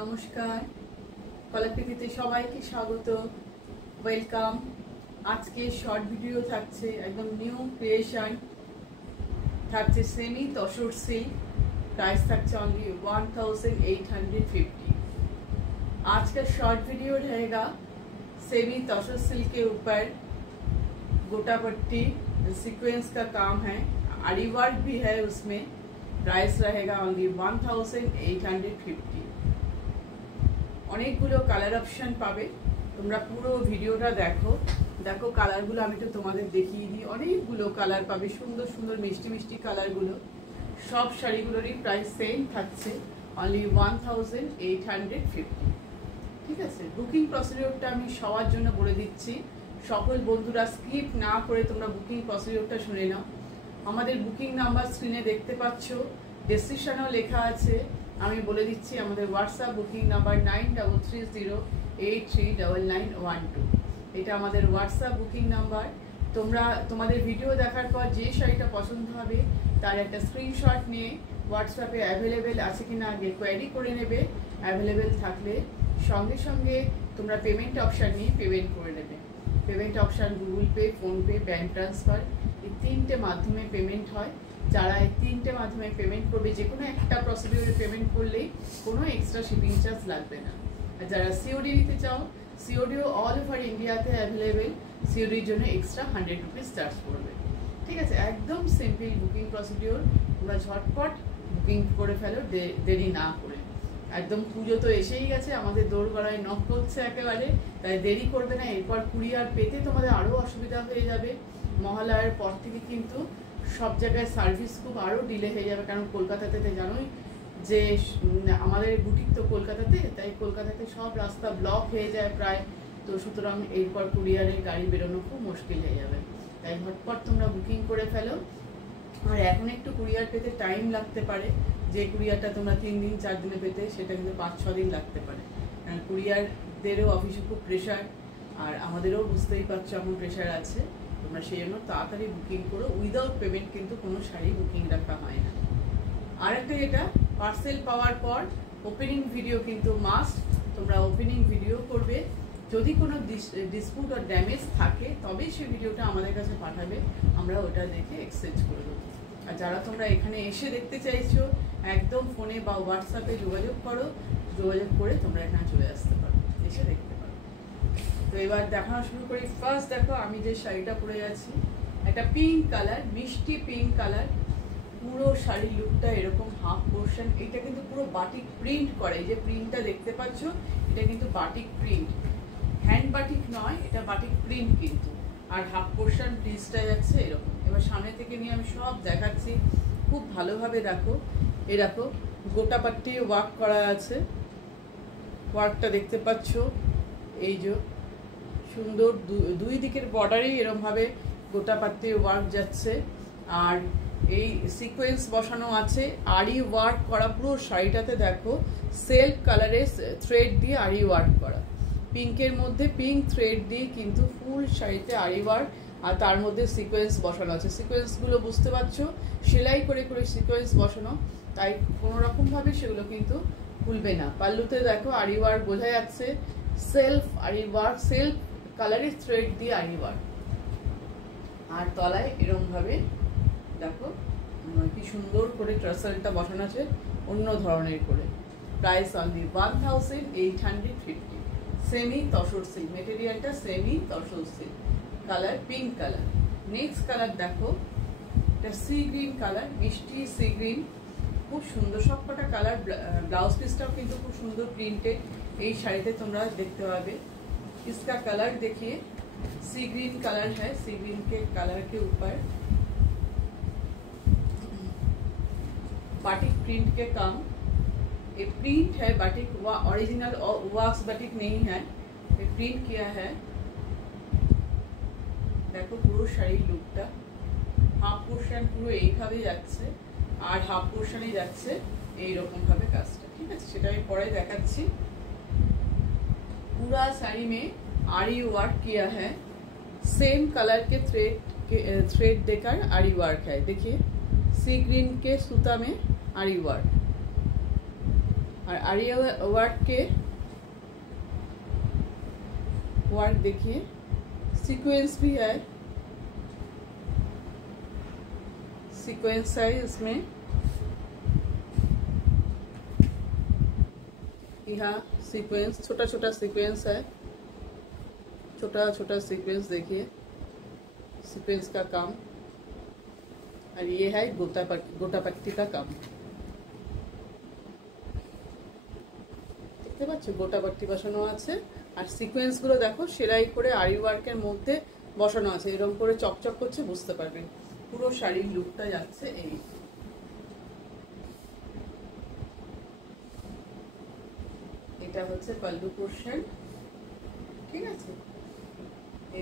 নমস্কার, কলাকৃতিতে সবাইকে স্বাগত, ওয়েলকাম। আজকে শর্ট ভিডিও থাকছে, একদম নিউ ক্রিয়েশন থাকছে, সেমি তসর সিল্ক। प्राइस থাকছে অনলি 1850। आज का शॉर्ट वीडियो रहेगा सेमी तसर सिल्क के ऊपर, गोटा पट्टी सीक्वेंस का काम है, आरी वर्क भी है उसमें। प्राइस रहेगा ओनली 1850। অনেকগুলো কালার অপশন পাবে, তোমরা পুরো ভিডিওটা দেখো। দেখো কালারগুলো আমি তো তোমাদের দেখিয়ে দিই, অনেকগুলো কালার পাবে, সুন্দর সুন্দর মিষ্টি মিষ্টি কালারগুলো। সব শাড়িগুলোরই প্রাইস সেম থাকছে, অনলি 1850। ঠিক আছে, বুকিং প্রসিডিওরটা আমি সবার জন্য বলে দিচ্ছি, সকল বন্ধুরা স্কিপ না করে তোমরা বুকিং প্রসিডিওরটা শুনে নাও। আমাদের বুকিং নাম্বার স্ক্রিনে দেখতে পাচ্ছ, ডেসক্রিপশনেও লেখা আছে। আমি বলে দিচ্ছি, আমাদের হোয়াটসঅ্যাপ বুকিং নাম্বার 9330839912। এটা আমাদের হোয়াটসঅ্যাপ বুকিং নাম্বার। তোমরা তোমাদের ভিডিও দেখার পর যে শাড়িটা পছন্দ হবে তার একটা স্ক্রিনশট নিয়ে হোয়াটসঅ্যাপে অ্যাভেলেবেল আছে কিনা আগে কোয়ারি করে নেবে। অ্যাভেলেবেল থাকলে সঙ্গে সঙ্গে তোমরা পেমেন্ট অপশান নিয়ে পেমেন্ট করে নেবে। Payment option Google pay, PhonePe, bank transfer, এই তিনটে মাধ্যমে পেমেন্ট হয়। যারা এই তিনটে মাধ্যমে পেমেন্ট করবে, যে কোনো একটা প্রসিডিওরে পেমেন্ট করলেই কোনো এক্সট্রা শিপিং চার্জ লাগবে না। আর যারা সিওডি নিতে চাও, সিওডিও অল ওভার ইন্ডিয়াতে অ্যাভেলেবেল, সিওডির জন্য এক্সট্রা 100 রুপিস চার্জ পড়বে। ঠিক আছে, একদম সিম্পল বুকিং প্রসিডিওর। তোমরা ঝটপট বুকিং করে ফেলো, দেরি না করে। একদম পুজো তো এসেই গেছে, আমাদের দোরগড়ায় নক করছে একেবারে, তাই দেরি করবে না। এরপর কুরিয়ার পেতে তোমাদের আরও অসুবিধা হয়ে যাবে। মহালয়ার পর থেকে কিন্তু সব জায়গায় সার্ভিস খুব আরও ডিলে হয়ে যাবে, কারণ কলকাতাতে জানোই যে আমাদের বুটিক তো কলকাতাতে, তাই কলকাতাতে সব রাস্তা ব্লক হয়ে যায় প্রায়। তো সুতরাং এরপর কুরিয়ারের গাড়ি বেরোনো খুব মুশকিল হয়ে যাবে, তাই ঝটপট তোমরা বুকিং করে ফেলো। আর এখন একটু কুরিয়ার পেতে টাইম লাগতে পারে, যে কুরিয়ারটা তোমরা 3 দিন 4 দিনে পেতে, সেটা কিন্তু 5-6 দিন লাগতে পারে। কারণ কুরিয়ারদেরও অফিসে খুব প্রেশার, আর আমাদেরও বুঝতেই পারছো এখন প্রেশার আছে। তোমরা সেই জন্য তাড়াতাড়ি বুকিং করো। উইদাউট পেমেন্ট কিন্তু কোনো শাড়ি বুকিং রাখা হয় না। আর একটা যেটা, পার্সেল পাওয়ার পর ওপেনিং ভিডিও কিন্তু মাস্ট, তোমরা ওপেনিং ভিডিও করবে। যদি কোনো ডিসপুট আর ড্যামেজ থাকে তবেই সেই ভিডিওটা আমাদের কাছে পাঠাবে, আমরা ওটা দেখে এক্সচেঞ্জ করে দেবো। আর যারা তোমরা এখানে এসে দেখতে চাইছো, একদম ফোনে বা হোয়াটসঅ্যাপে যোগাযোগ করো, যোগাযোগ করে তোমরা এখানে চলে আসতে পারো, এসে দেখতে পারো। তো এবার দেখানো শুরু করি। ফার্স্ট দেখো, আমি যে শাড়িটা পরে আছি, একটা পিঙ্ক কালার, মিষ্টি পিঙ্ক কালার। পুরো শাড়ির লুকটা এরকম, হাফ পোর্শন। এটা কিন্তু পুরো বাটিক প্রিন্ট করে, এই যে প্রিন্টটা দেখতে পাচ্ছ, এটা কিন্তু বাটিক প্রিন্ট, হ্যান্ড বাটিক নয়, এটা বাটিক প্রিন্ট কিন্তু। আর হাফ পোর্শন পিসটা যাচ্ছে এরকম। এবার সামনে থেকে নিয়ে আমি সব দেখাচ্ছি, খুব ভালোভাবে দেখো। এই দেখো, গোটা পাট্টি ওয়ার্ক করা আছে, ওয়ার্কটা দেখতে পাচ্ছ। এই যে সুন্দর দুই দিকের বর্ডারেই এরকমভাবে গোটা পাট্টি ওয়ার্ক যাচ্ছে। আর এই সিকোয়েন্স বসানো আছে, আরি ওয়ার্ক করা পুরো শাড়িটাতে। দেখো সেলফ কালারের থ্রেড দিয়ে আরি ওয়ার্ক করা, পিঙ্কের মধ্যে পিঙ্ক থ্রেড দিয়ে কিন্তু ফুল শাড়িতে আরি ওয়ার্ক, আর তার মধ্যে সিকোয়েন্স বসানো আছে। সিকোয়েন্সগুলো বুঝতে পারছো, সেলাই করে করে সিকোয়েন্স বসানো, তাই কোনো রকমভাবে সেগুলো কিন্তু খুলবে না। পাল্লুতে দেখো আরি ওয়ার্ক বোঝা যাচ্ছে, সেলফ আরি ওয়ার্ক, সেলফ কালারের থ্রেড দিয়ে আরি ওয়ার্ক। আর তলায় এরকমভাবে দেখো কি সুন্দর করে ট্রাসেলটা বসানো আছে, অন্য ধরনের করে। Price only 1850। Semi tussar silk, মেটেরিয়ালটা semi tussar silk, colour pink colour. Next colour দেখো, এটা সি গ্রিন কালার, মিষ্টি সি গ্রিন, খুব সুন্দর সবকটা কালার। ব্লাউজ পিসটাও কিন্তু খুব সুন্দর প্রিন্টেড, এই শাড়িতে তোমরা দেখতে পাবে। इसका कलर देखिए, सी ग्रीन कलर है, सी ग्रीन के कलर के ऊपर बाटिक प्रिंट के काम। ये प्रिंट है बाटिक, ओरिजिनल वॉक्स बाटिक नहीं है, ये प्रिंट किया है। देखो পুরো শাড়ির লুকটা, হাফ পোর্শন পুরো এইভাবে যাচ্ছে, আর হাফ পোর্শনে যাচ্ছে এইরকম भावे কাজটা। ঠিক আছে, সেটা আমি পরে দেখাচ্ছি। पूरा साड़ी में आरी वर्क किया है, सेम कलर के थ्रेड देकर आरी वर्क है। देखिए सी ग्रीन के सूता में आरी वर्क, और आरी वर्क देखिए, सीक्वेंस भी है, सीक्वेंस है इसमें। यहाँ सीक्वेंस, छोटा छोटा सीक्वेंस है, छोटा छोटा सीक्वेंस देखिए, सीक्वेंस का काम। और ये है गोटा पट्टी का काम। দেখতে পাচ্ছ গোটা পট্টি বসানো আছে। আর সিকোয়েন্স গুলো দেখো সেলাই করে আরি ওয়ার্কের মধ্যে বসানো আছে, এরকম করে চকচক করছে, বুঝতে পারবেন পুরো শাড়ির লুকটা যাচ্ছে এই। এটা হচ্ছে পাল্লু পোর্শন, ঠিক আছে।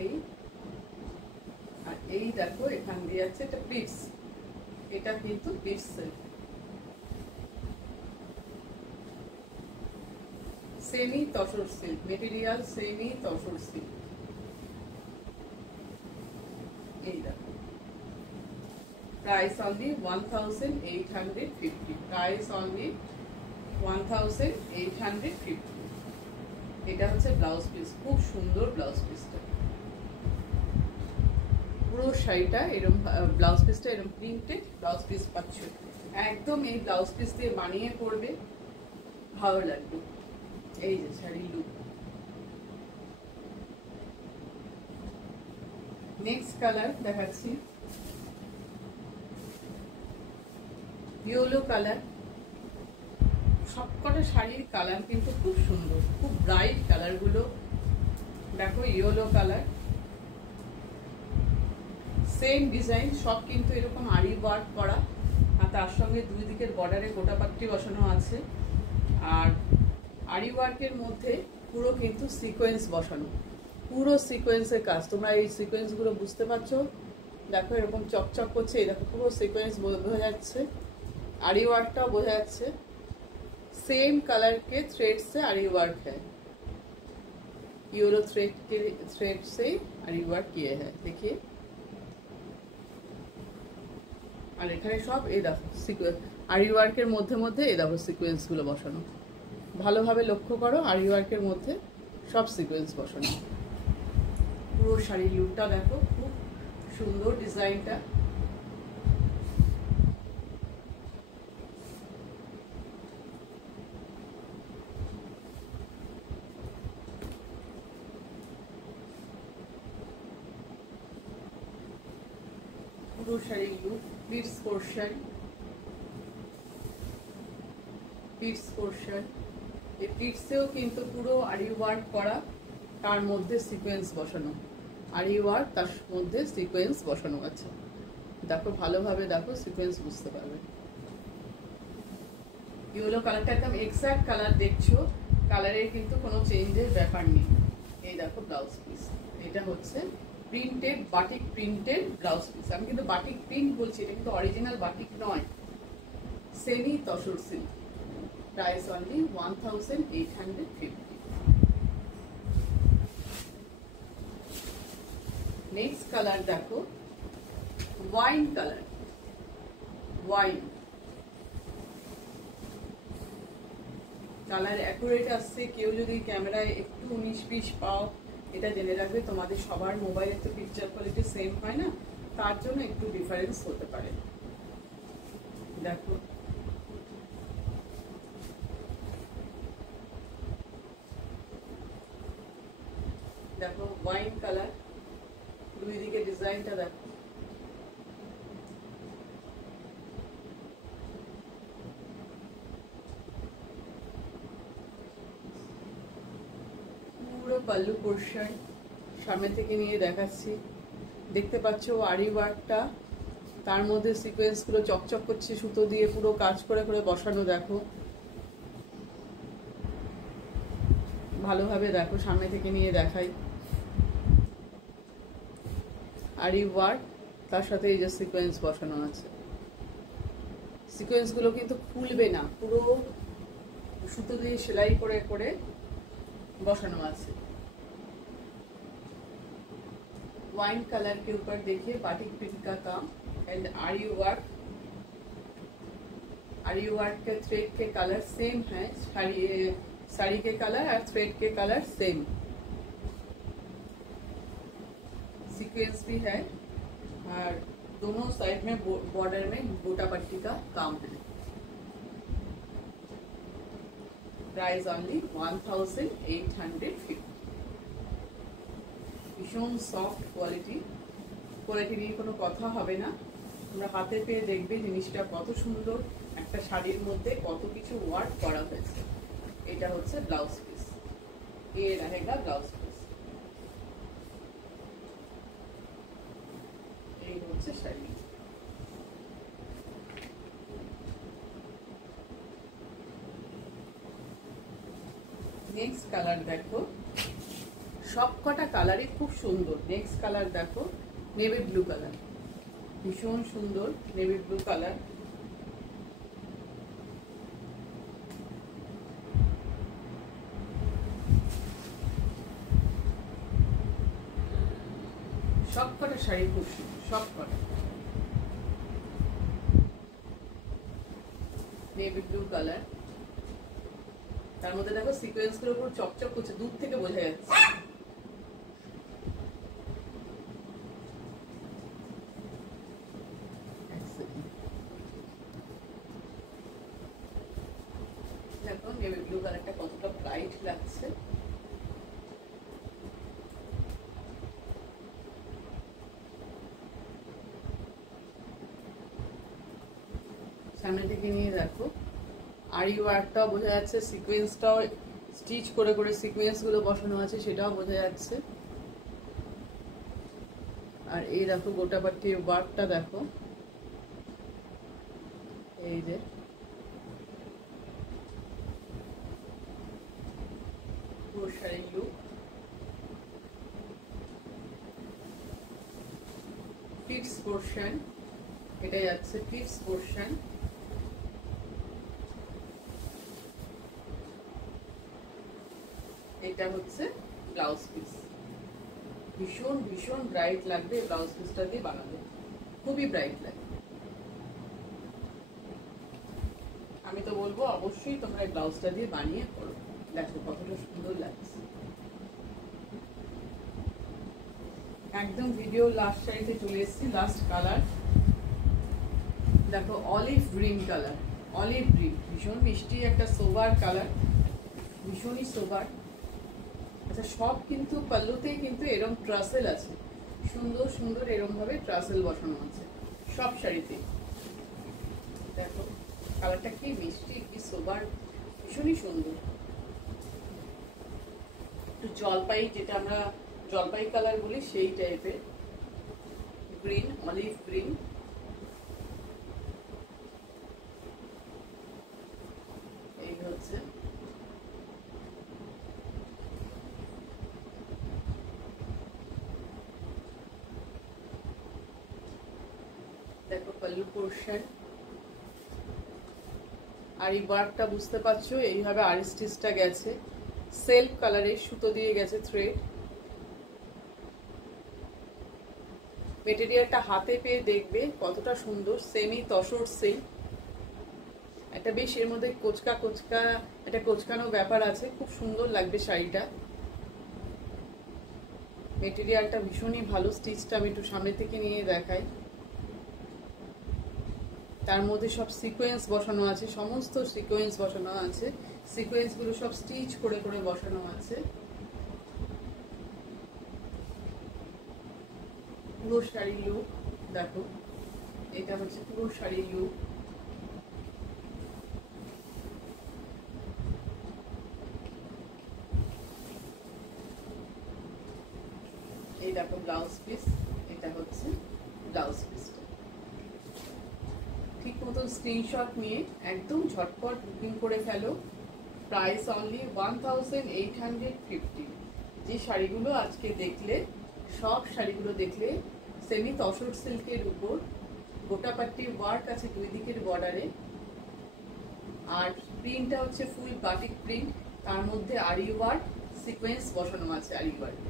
এই আর এই দেখো এখান দিয়ে আছে এটা প্লিটস, এটা কিন্তু pleats, semi tussar silk material, semi tussar silk. এই দেখো প্রাইস অনলি 1850, প্রাইস অনলি 1850। এটা হচ্ছে ব্লাউজ পিস, খুব সুন্দর ব্লাউজ পিসটা। পুরো শাড়িটা এরকম ব্লাউজ পিসটা এরকম প্রিন্টেড ব্লাউজ পিস পাচ্ছ, একদম এই ব্লাউজ পিস দিয়ে বানিয়ে পরবে, ভালো লাগবে। এই যে শাড়ির লুক। নেক্সট কালার দেখাচ্ছি, ইয়েলো কালার। সবকটা শাড়ির কালার কিন্তু খুব সুন্দর, খুব ব্রাইট কালার গুলো। দেখো ইয়েলো কালার, সেম ডিজাইন, সব কিন্তু এরকম আরি ওয়ার্ক করা, আর তার সঙ্গে দুই দিকের বর্ডারে গোটা পাট্টি বসানো আছে। আর আরি ওয়ার্কের মধ্যে পুরো কিন্তু সিকোয়েন্স বসানো, পুরো সিকোয়েন্সের কাজ। তোমরা এই সিকোয়েন্স গুলো বুঝতে পারছো, দেখো এরকম চকচক করছে, এই দেখো পুরো সিকোয়েন্স বোঝা যাচ্ছে, आरी वर्क बोझा जाच्छे सेम कलर के थ्रेड से आरी वर्क है, यूरो थ्रेड से आरी वर्क किए हैं देखिए। और एखाने सब ए देखो आरी वार्केर मध्य मध्य ए देखो सिक्वेंस गुलो बसानो, भालोभाबे लक्ष्य करो आरी वार्केर मध्य सब सिक्वेंस बसानो। पुरो शाड़ीर लुकटा देखो खूब सुंदर डिजाइनटा। पुरो शाड़ीर look pleats portion, pleats portion এই প্লিটসেও কিন্তু পুরো আরি ওয়ার্ক করা, তার মধ্যে সিকোয়েন্স বসানো, আরি ওয়ার্ক তার মধ্যে সিকোয়েন্স বসানো আছে। দেখো ভালোভাবে দেখো সিকোয়েন্স বুঝতে পারবে। ইয়েলো কালারটা একদম এক্সাক্ট কালার দেখছো, কালারের কিন্তু কোনো চেঞ্জের ব্যাপার নেই। এই দেখো ব্লাউজ পিস, এটা হচ্ছে printed batik printed blouse piece. আমি কিন্তু বাটিক প্রিন্ট বলছি, এটা কিন্তু অরিজিনাল বাটিক নয়, semi tussar silk. Price only 1850। Next colour देखो wine colour, wine colour accurate आसছে। কেউ যদি ক্যামেরায় একটু 19-20 পাও, এটা জেনে রাখবে তোমাদের সবার মোবাইলে তো পিকচার কোয়ালিটি সেম হয় না, তার জন্য একটু ডিফারেন্স হতে পারে। দেখো देखो वाइन कलर, दुई दिके डिजाइनটা देखो। পুরো পাল্লু পোরশন সামনে থেকে নিয়ে দেখাচ্ছি, দেখতে পাচ্ছো আরি ওয়ার্কটা, তার মধ্যে সিকোয়েন্স গুলো চকচক করছে সুতো দিয়ে পুরো কাজ করে করে বসানো। দেখো ভালোভাবে দেখো, সামনে থেকে নিয়ে দেখাই। আরি ওয়ার্ক তার সাথে এই যে সিকোয়েন্স বসানো আছে, সিকোয়েন্স গুলো কিন্তু খুলবে না, পুরো সুতো দিয়ে সেলাই করে করে বসানো আছে। वाइन कलर के ऊपर देखिए बाटिक प्रिंट का काम एंड आरी वर्क। आरी वर्क के थ्रेड के कलर सेम है, साड़ी के कलर और थ्रेड के कलर सेम। सीक्वेंस भी है और दोनों साइड में बॉर्डर में गोटा पट्टी का काम है। Price only 1850। भीषण सफ्ट क्वालिटी, क्वालिटी নিয়ে কোনো কথা হবে না, তোমরা হাতে পেয়ে দেখবে জিনিসটা কত সুন্দর, একটা শাড়ির মধ্যে কত কিছু ওয়ার্ক করা হয়েছে। এটা হচ্ছে ব্লাউজ পিস, ये रहेगा ব্লাউজ পিস, এই হচ্ছে শাড়ি। नेक्स्ट कलर देखो, सबकटा कलर खूब सुंदर। नेक्स्ट कलर देखो नेवी ब्लू कलर, भीषण सुंदर नेवी ब्लू कलर। सबकटा शाड़ी खूब सुंदर, सबकटा नेवी ब्लू कलर। তার মধ্যে দেখো সিকোয়েন্স গুলো পুরো চকচক করছে, দূর থেকে বোঝা যাচ্ছে। দেখো নেভি ব্লু কালারটা কতটা ব্রাইট লাগছে। সামনে থেকে নিয়ে দেখো আরি ওয়ার্কটাও বোঝা যাচ্ছে, সিকোয়েন্সটাও স্টিচ করে করে সিকোয়েন্সগুলো বসানো আছে সেটাও বোঝা যাচ্ছে। আর এই দেখো গোটাপাট্টির ওয়ার্কটা দেখো, এই যে পুরো শাড়ির লুক। পিটস পোর্শন, এটা যাচ্ছে পিটস পোর্শন। এটা হচ্ছে ব্লাউজ পিস, ভীষণ ভীষণ ব্রাইট লাগবে ব্লাউজ পিসটা দিয়ে বানালে, খুবই ব্রাইট লাগবে। আমি তো বলবো অবশ্যই তোমরা এই ব্লাউজটা দিয়ে বানিয়ে করো, দেখো কতটা সুন্দর লাগছে। একদম ভিডিও লাস্ট সাইডে চলে এসেছি, লাস্ট কালার দেখো olive green colour, olive green ভীষণ মিষ্টি একটা সোবার কালার, ভীষণই সোবার। আচ্ছা সব কিন্তু পাল্লুতে কিন্তু এরকম ট্রাসেল আছে, সুন্দর সুন্দর এরকম ভাবে ট্রাসেল বসানো আছে সব শাড়িতে। দেখো কালারটা কি মিষ্টি, কি সোবার, ভীষণই সুন্দর। একটু জলপাই, যেটা আমরা জলপাই কালার বলি সেই টাইপের গ্রিন, অলিভ গ্রিন। এই হচ্ছে দেখো পাল্লু পোর্শন। আর এই ওয়ার্কটা বুঝতে পারছো, এইভাবে আর স্টিচটা গেছে সেলফ কালারের সুতো দিয়ে গেছে থ্রেড। মেটেরিয়ালটা হাতে পেয়ে দেখবে কতটা সুন্দর, সেমি তসর সিল্ক, একটা বেশ এর মধ্যে কোচকা কোচকা একটা কোচকানো ব্যাপার আছে, খুব সুন্দর লাগবে শাড়িটা। মেটেরিয়ালটা ভীষণই ভালো, স্টিচটা আমি একটু সামনে থেকে নিয়ে দেখাই। তার মধ্যে সব সিকোয়েন্স বসানো আছে, সমস্ত সিকোয়েন্স বসানো আছে, সিকোয়েন্সগুলো সব স্টিচ করে করে বসানো আছে। পুরো শাড়ির লুক দেখো, এটা হচ্ছে পুরো শাড়ির লুক। এই দেখো ব্লাউজ পিস, এটা হচ্ছে ব্লাউজ পিসটা। ঠিক মতন স্ক্রিনশট নিয়ে একদম ঝটপট বুকিং করে ফেলো। Price only 1850। যে শাড়িগুলো আজকে দেখলে, সব শাড়িগুলো দেখলে সেমি তসর সিল্কের উপর গোটাপাট্টির ওয়ার্ক আছে দুই দিকের বর্ডারে, আর প্রিন্টটা হচ্ছে ফুল বাটিক প্রিন্ট, তার মধ্যে আরি ওয়ার্ক সিকোয়েন্স বসানো আছে আরি ওয়ার্ক।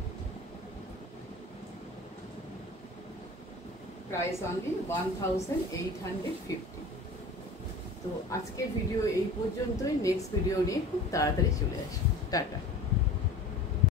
Price only 1850। তো আজকের ভিডিও এই পর্যন্তই, নেক্সট ভিডিও নিয়ে খুব তাড়াতাড়ি চলে আসবো। টাটা।